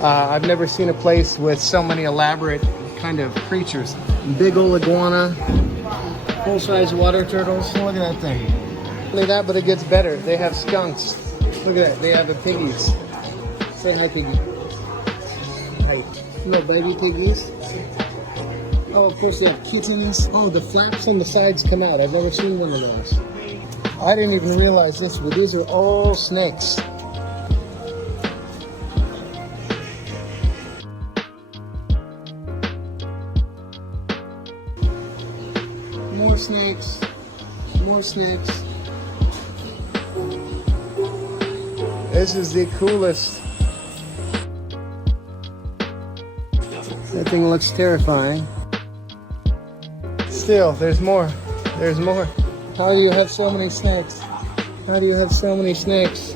I've never seen a place with so many elaborate kind of creatures. Big old iguana, full-size water turtles. Look at that thing. Look at that, but it gets better. They have skunks. Look at that. They have the piggies. Say hi, piggy. Hi. No baby piggies. Oh, of course, they have kittens. Oh, the flaps on the sides come out. I've never seen one of those. I didn't even realize this, but these are all snakes. More snakes. More snakes. This is the coolest. That thing looks terrifying. Still, there's more. There's more. How do you have so many snakes? How do you have so many snakes?